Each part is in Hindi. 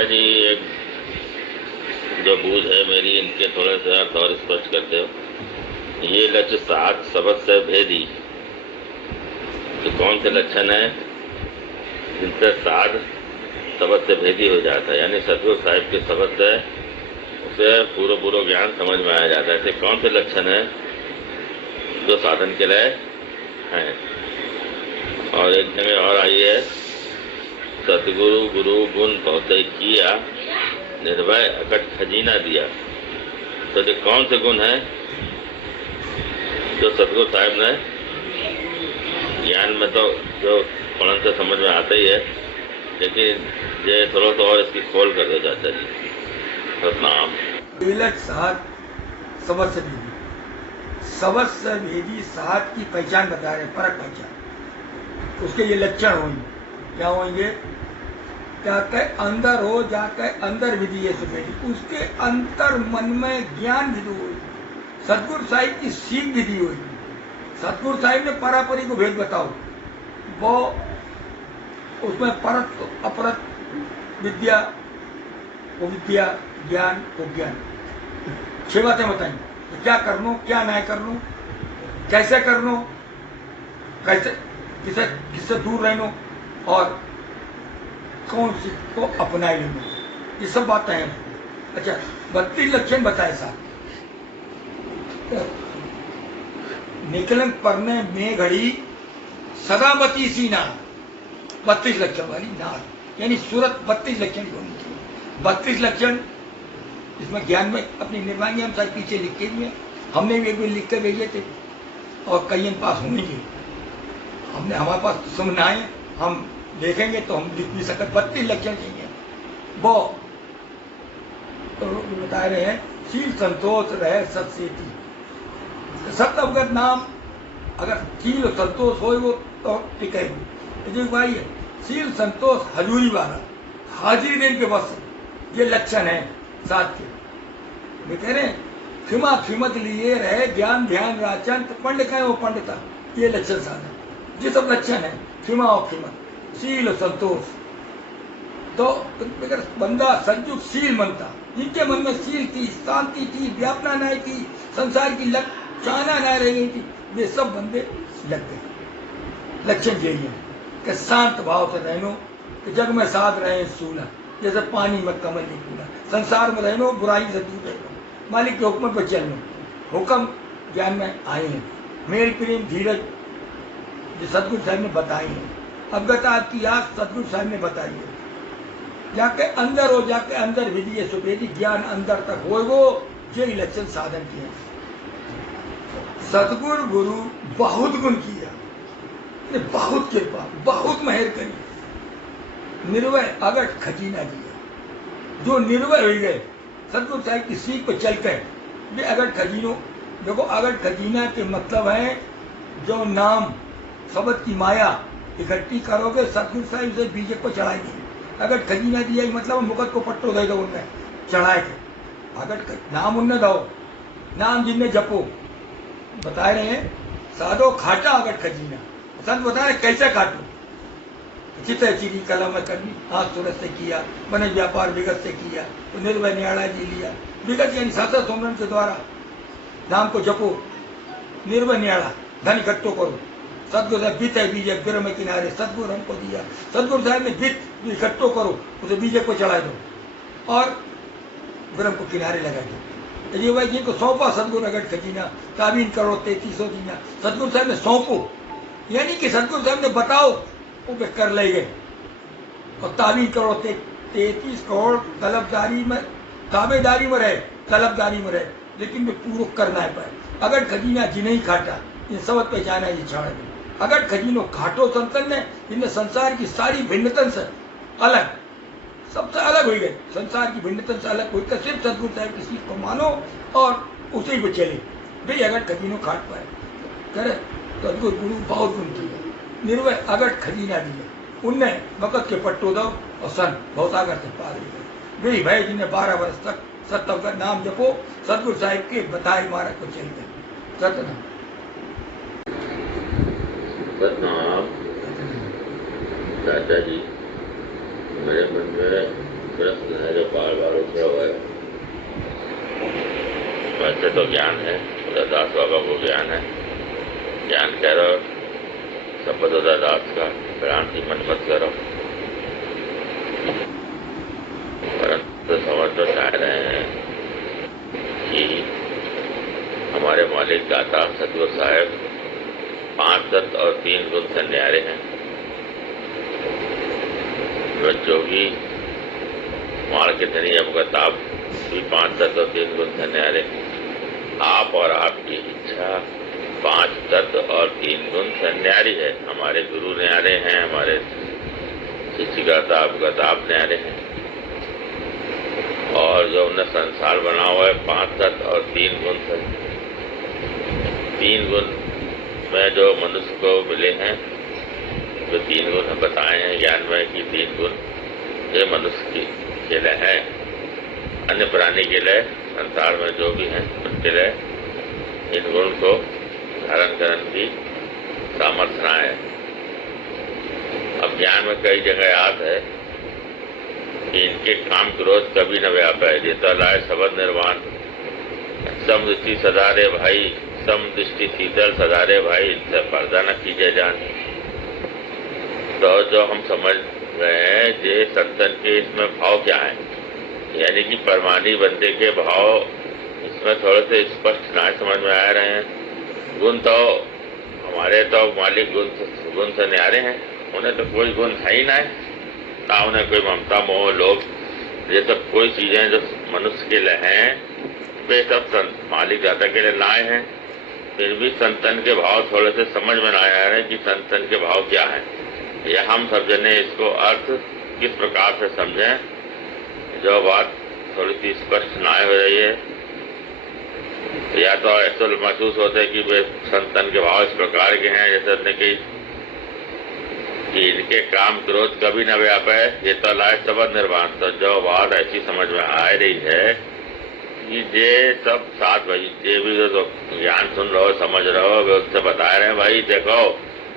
चाचा जी, एक जो बूझ है मेरी, इनके थोड़े से अर्थ और स्पष्ट करते हो। ये लक्ष्य सात सबद से भेदी, तो कौन से लक्षण है जिनसे साध सबद से भेदी हो जाता है, यानी सतगुरु साहिब के सबद से उसे पूर्व ज्ञान समझ में आ जाता है। ऐसे कौन से लक्षण है जो साधन के लिए हैं? और एक जगह और आई है, सतगुरु गुरु गुण बहुत किया, निर्भय अकट खजीना दिया। तो ये कौन से गुण है जो सतगुरु साहिब ने ज्ञान में तो जो पढ़न से समझ में आता ही है, लेकिन ये थोड़ा सा और इसकी खोल कर दो चाचा जी। सतनाम। सात सबद से भेदी, सबद से भेदी सात की पहचान बता रहे, परक पहचान। उसके ये लक्षण होंगे, क्या होंगे? जाके अंदर हो, जाके अंदर विधि है सुमेरी, उसके अंतर मन में ज्ञान विधि हुई, सतगुरु साहिब की सीख विधि हुई। सतगुरु साहिब ने परापरी को भेद बताओ, वो उसमें परत अपरत विद्या, वो विद्या, ज्ञान वो ज्ञान, छह बातें बताई। तो क्या करनो, क्या ना करनो, कैसे करनो, कैसे किसे किससे दूर रहनो, और कौन सी को अपना लेना, ये सब बातें हैं। अच्छा, 32 लक्षण बताए साहब। निकलन परने में घड़ी सदामती सी नार, 32 लक्षण वाली नार, यानी सूरत 32 लक्षण की होनी चाहिए। 32 लक्षण इसमें ज्ञान में अपनी निर्वाणी हम साथ पीछे लिख के दिए, हमने भी एक भी लिख के भेजे थे, और कई पास होंगे। हमने हमारे पास सुनना है, हम देखेंगे तो हम लिख भी सकते। 32 लक्षण चाहिए। वो तो बता रहे हैं, शील संतोष रहे सत्सेती। सत अवगत नाम अगर शील और संतोष हो वो तो टिके। जो भाई है शील संतोष हजूरी वाला, हाजिरी नहीं के बस, ये लक्षण है सात के। वे कह रहे क्षमा क्षमत लिए रहे, ज्ञान ध्यान राचन, पंडित है वो पंडिता, ये लक्षण सात है। ये सब लक्षण है, क्षमा और क्षमत, शील और संतोष। तो अगर बंदा संयुक्तशील बनता, जिनके मन में शील थी, शांति थी, व्यापना नहीं थी, संसार की चाहना नहीं रह गई थी, वे सब बंदे लग गए। लक्षण यही है कि शांत भाव से रहनो, कि जग में साध रहे सूला, जैसे पानी में कमल नहीं पूरा। संसार में रहनो, बुराई से दूर रहनो, मालिक के हुक्म पर चलनो। हुक्म ज्ञान में आए हैं, मेल प्रेम धीरज जो सतगुरु साहब ने बताई है। अवगता की आग सतगुरु साहब ने बताई है। जाके अंदर हो, जाके अंदर विधि सुपेदी, ज्ञान अंदर तक हो, वो ये लक्षण साधन किया। सतगुरु गुरु बहुत गुण किया, बहुत कृपा, बहुत मेहर करी, निर्भय अगट खजीना दिया। जो निर्भय हो गए सतगुरु साहब की सीख पर चल कर, ये अगट खजीनो। देखो, अगट खजीना के मतलब है जो नाम शब्द की माया इकट्ठी करोगे, सतगुरु साहिब से बीजे को चढ़ाएगी। अगर खजीना दिया मतलब मुकट को पट्टो दे दो, उनमें चढ़ाए के। अगर नाम उनने दो, नाम जिनने जपो, बता रहे हैं साधो खाटा अगर खजीना। संत बता रहे कैसे काटो, चित्र चिरी कलम में करनी, हाथ सूरत से किया, मन व्यापार विगत से किया, तो निर्भय न्याड़ा जी लिया। विगत यानी शास्त्र सोमरन के द्वारा नाम को जपो, निर्भय न्याड़ा धन इकट्ठो करो। सतगुरु साहब बीत है बीजे गिर में किनारे, सतगुरु हमको दिया। सतगुरु साहब ने बीत इकट्ठो करो, उसे बीजे को चढ़ा दो और ग्रम को किनारे लगा दो। ये भाई जी को सौंपा सतगुरु अगट खजीना, ताबीन करो 3300 जीना। सतगुरु साहब ने सौंपो, यानी कि सतगुरु साहब ने बताओ, वो वे कर ले गए। और ताबीन करो 33 करोड़ तलबदारी में, ताबेदारी में रहे, तलबदारी में रहे, लेकिन वे पूरा करना है पाए। अगट खजीना जी नहीं खाटा, इन सबक पहचाना ये छाड़ दे। अगर खजीनो खाटो संतन ने, इनने संसार की सारी भिन्नतन से अलग, सबसे अलग हो गए। संसार की भिन्नतन से अलग होकर सिर्फ सतगुरु साहब की सीख को मानो और उसी पे चले, भाई अगर खजीनो खाट पाए। करे सतगुरु गुरु बहुत गुण किया, निर्भय अगर खजीना दिया, उनने वक़्त के पट्टो दो और सन बहुत आगर से पा गए। भाई भाई जिन्हें 12 वर्ष तक सत्य का नाम जपो, सतगुरु साहब के बताए मार्ग को चल गए। सतनाम। सतनाम। चाचा जी, मेरे मन में प्रश्न है जो बार बार उठ रहा है। वैसे तो ज्ञान है, दास बाबा को ज्ञान है, ज्ञान कह रहा शब्द दास का भ्रांति मन मत करो, परंतु समझ तो चाह रहे हैं कि हमारे मालिक दाता सतगुरु साहब 5 तत्व और 3 गुण से न्यारे हैं। जोगी मार के धनी अवगताप भी 5 तत्व और 3 गुण से न्यारे। आप और आपकी इच्छा 5 तत्व और 3 गुण से न्यारी है। हमारे गुरु न्यारे हैं, हमारे शिक्षिका अवगताप न्यारे हैं, और जो उन्हें संसार बना हुआ है 5 तत्व और 3 गुण से। 3 गुण में जो मनुष्य को मिले हैं, जो 3 गुण हम बताए हैं ज्ञान में कि 3 गुण ये मनुष्य के लिए है, अन्य प्राणी के लिए, संसार में जो भी हैं उनके लिए इन गुण को धारण करने की सामर्थ्य है। अब ज्ञान में कई जगह याद है कि इनके काम क्रोध कभी न व्यापे, जेता लाए सबद निर्वाण, सम दृष्टि सदा रे भाई, सम दृष्टि शीतल सदा रे भाई, इनसे पर्दा न कीजिए जान। तो जो हम समझ रहे हैं जे संतन के इसमें भाव क्या है, यानी कि परमानी बंदे के भाव इसमें थोड़े से स्पष्ट ना समझ में आ रहे हैं। गुण तो हमारे तो मालिक गुण से न्यारे हैं, उन्हें तो कोई गुण है ही ना उन्हें कोई ममता मोह लोभ ये सब कोई चीजें जो मनुष्य के लिए हैं वे सब मालिक दाता के लिए लाए हैं। फिर भी संतन के भाव थोड़े से समझ में ना आ रहे हैं कि संतन के भाव क्या है। यह हम सब जने इसको अर्थ किस प्रकार से समझें, जो बात थोड़ी सी स्पष्ट ना हो रही है। या तो ऐसा महसूस होता है कि वे संतन के भाव इस प्रकार के हैं जैसे अपने कि इनके काम क्रोध कभी न व्यापे, ये तो लाए सबद निर्वाण। तो जो बात ऐसी समझ में आ रही है कि ये सब साथ भाई ये भी जो ज्ञान सुन रहे हो समझ रहे हो वे उससे बता रहे हैं भाई देखो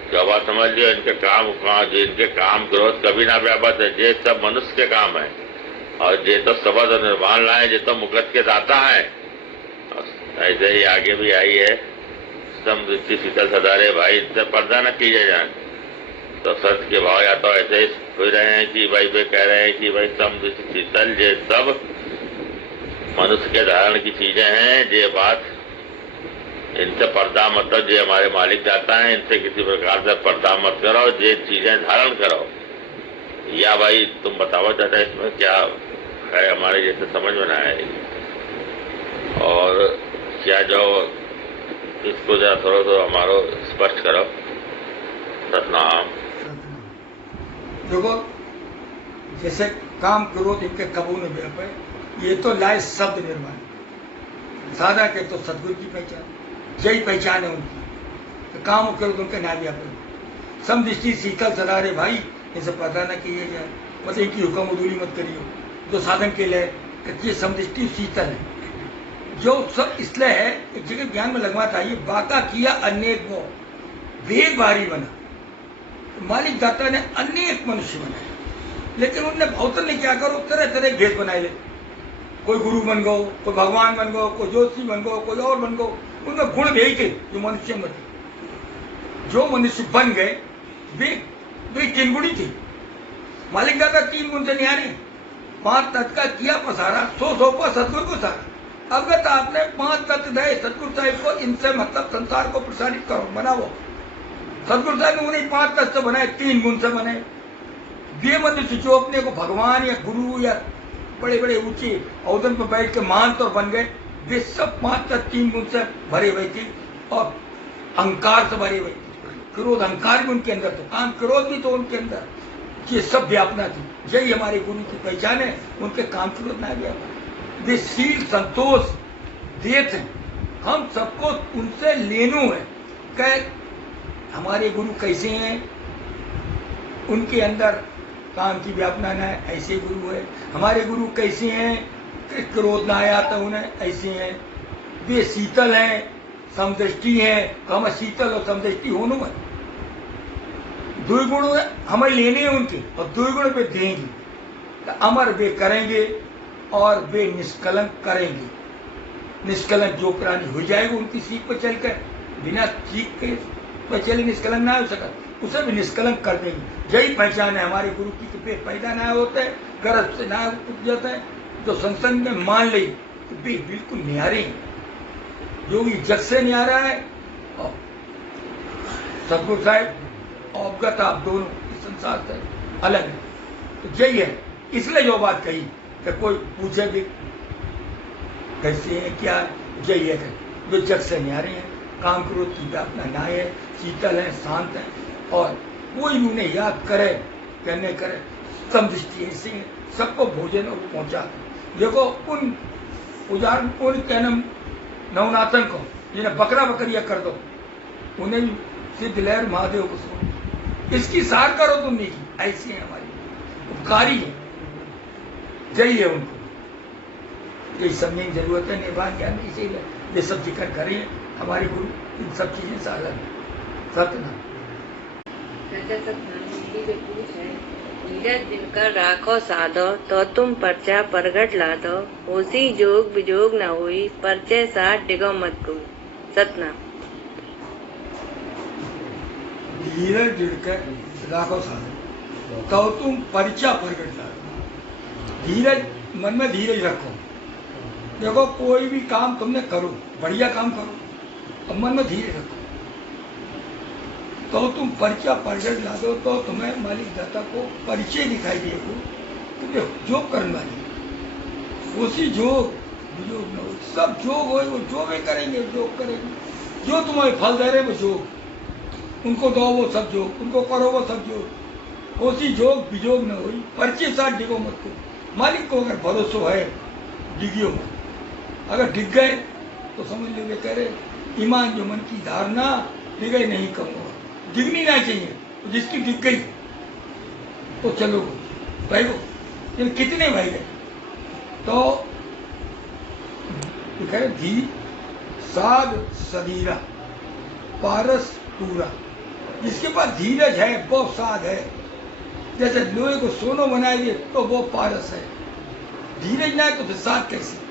जो बात समझ लियो, इनके काम क्रोध कभी ना व्यापत है, ये सब मनुष्य के काम है, और ये तो सबद और निर्वाण लाए, ये तो मुकत के दाता है। ऐसे ही आगे भी आई है, सम दृष्टि शीतल सदारे भाई, इससे पर्दा न कीजिए जान। तो संत के भाव या तो ऐसे ही हो रहे हैं कि भाई वे कह रहे हैं कि भाई सम दृष्टि शीतल ये सब मनुष्य के धारण की चीजें हैं, ये बात इनसे पर्दा मत करो, ये हमारे मालिक दाता है, इनसे किसी प्रकार से पर्दा मत करो, ये चीजें धारण करो। या भाई तुम बताओ दादा इसमें क्या है, हमारे जैसे समझ में ना आए। और क्या जो इसको जरा थोड़ा तो हमारो स्पष्ट करो। सतनाम। देखो जैसे काम क्रोध इनके कबू में व्यापे, ये तो लाए शब्द निर्माण, सादा के तो सदगुरु की पहचान, यही पहचान है उनकी। तो काम क्रोध उनके ना व्यापे। समदृष्टि शीतल सदा रे भाई, इनसे पता न किए जाए, मतलब इनकी हुक्म उदूरी मत करियो। जो साधन के लिए ये समदृष्टि शीतल है, जो सब इसलिए है एक जगह ज्ञान में लगवा था, ये बाका किया अनेक वो भेद भारी बना। मालिक दाता ने अनेक मनुष्य बनाए, लेकिन उनने भौतन ने क्या करो तरह तरह भेद बनाए ले। कोई गुरु बन गो, कोई भगवान बन गो, कोई ज्योतिषी बन गो, कोई और बन गो। उनमें गुण भेज थे जो मनुष्य में थे। जो मनुष्य बन गए वे 3 गुणी थे। मालिक दाता 3 गुण से न्यारे, 5 तत्व का किया पसारा, 100 पर सतगुरु को सारा। अगर आपने 5 तत्व दे सतगुरु साहिब को, इनसे मतलब संसार को प्रसारित करो, बनाओ। सतगुरु साहब ने उन्हें 5 तत्व से बनाए, 3 गुण से बनाए। वे मनुष्य जो अपने को भगवान या गुरु या बड़े बड़े ऊंचे औदन पर बैठ के मान तो बन गए, वे सब 5 तत्व 3 गुण से भरे हुए थे और अहंकार से भरे हुए थे। क्रोध अहंकार भी उनके अंदर था, काम क्रोध भी तो उनके अंदर, ये सब व्यापना थी। यही हमारे गुरु की पहचान है, उनके काम क्रोध ना व्यापना। वे शील संतोष देते हैं, हम सबको उनसे लेनू है। कह हमारे गुरु कैसे हैं, उनके अंदर काम की व्यापना न है, ऐसे गुरु है। हमारे गुरु कैसे हैं, क्रोध ना आया तो उन्हें ऐसे हैं। वे शीतल हैं, समदृष्टि हैं, तो हमें शीतल और समदृष्टि होने में 2 गुण हमें लेने हैं उनके, और 2 गुण पे देंगे। तो अमर वे करेंगे और वे निष्कलंक करेंगे। निष्कलंक जो प्राणी हो जाएगा उनकी सीख पर चलकर, बिना सीख के पर चले निष्कलंक ना हो सका, उसे भी निष्कलंक कर देंगे। यही पहचान है हमारे गुरु की, वे पैदा ना होता है, गर्भ से ना उठ जाता है, जो संसंग में मान ली कि वे बिल्कुल न्यारे हैं। जो भी जग से न्यारा है और सतगुरु साहब अवगत आप दोनों इस संसार से अलग है। तो यही है, इसलिए जो बात कही कि कोई पूछे भी कैसे है क्या है, यही है कि जो जग से न्यारे हैं, काम क्रोध की अपना ना है, शीतल है, शांत है, और कोई भी उन्हें याद करे कहने करे समदृष्टि ऐसी है, सबको भोजन और पहुंचा। देखो उन उदाहरण उन कहना नवनाथन को जिन्हें बकरा बकरिया कर दो, उन्हें भी सिद्ध लहर महादेव को सुनो, इसकी सार करो तुम नहीं, ऐसी है हमारी उपकारी है, यही है उनको, यही समझने की जरूरत है। निर्वाण ज्ञान इसीलिए ये सब जिक्र करें हमारे गुरु इन सब चीजें से अलग सत्यनारायण। धीरज दिनकर राखो साधो, तो तुम परचा परगट लादो, होसी जोग विजोग न होई, परचे साथ डिगो मत को। सतनाम। धीरज दिनकर राखो साधो, तो तुम परचा परगट लादो। धीरज, मन में धीरज रखो। देखो कोई भी काम तुमने करो, बढ़िया काम करो, और मन में धीरज रखो, तो तुम परिचय प्रगट ला दो, तो तुम्हें मालिक दाता को परिचय दिखाई देगा। तुम्हें जोग करने वाले उसी जोग वियोग न हो, सब जोग हो, वो जो भी करेंगे जोग करेंगे, जो तुम्हें फल दे रहे वो जोग, उनको दो वो सब जोग, उनको करो वो सब जोग, उसी जोग वियोग न हो, परिचय साथ डिगो मत को। मालिक को अगर भरोसा है डिगियो मत, अगर डिग गए तो समझ लो वे कह रहे ईमान जो मन की धारणा डिगे नहीं कहूँगा, डिगनी ना चाहिए, जिसकी डिग गई तो चलो भाई को, लेकिन कितने भाई गए तो कह धी साध सधीरा पारस पूरा, जिसके पास धीरज है वो साध है। जैसे लोहे को सोनो बनाएंगे तो वो पारस है, धीरज ना है तो फिर साध कैसे।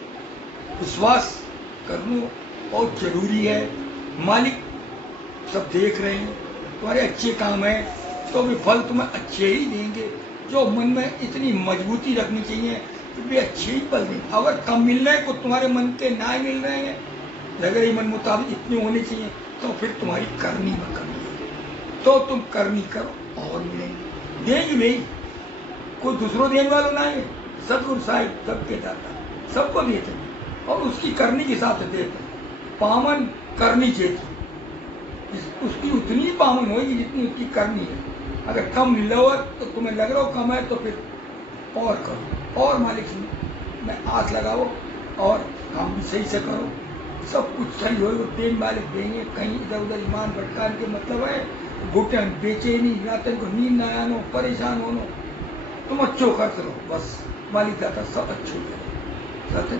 विश्वास करना बहुत जरूरी है। मालिक सब देख रहे हैं, तुम्हारे अच्छे काम है तो भी फल तुम्हें अच्छे ही देंगे। जो मन में इतनी मजबूती रखनी चाहिए कि वे अच्छे ही फल देंगे। अगर कम मिल रहे हैं तो तुम्हारे मन के ना मिल रहे हैं, लग रही मन मुताबिक इतने होने चाहिए, तो फिर तुम्हारी करनी में कमी है, तो तुम करनी करो और मिलेंगे, देंगे नहीं। कोई दूसरों देने वाला ना है, सतगुरु साहिब सबके दाता, सबको देते हैं और उसकी करनी के हिसाब से देते हैं। पावन करनी चाहिए, उसकी उतनी पावन होगी जितनी उसकी करनी है। अगर कम लो तो तुम्हें लग रहा हो कम है तो फिर और करो, और मालिक में आस लगाओ और काम भी सही से करो, सब कुछ सही होगा, देन मालिक देंगे। कहीं इधर उधर ईमान भटकाने के मतलब है घुटन बेचैनी, रातन को नींद ना आनो, परेशान होनो, तुम अच्छो खर्च रहो, बस मालिक दाता सब अच्छो करो। सत्य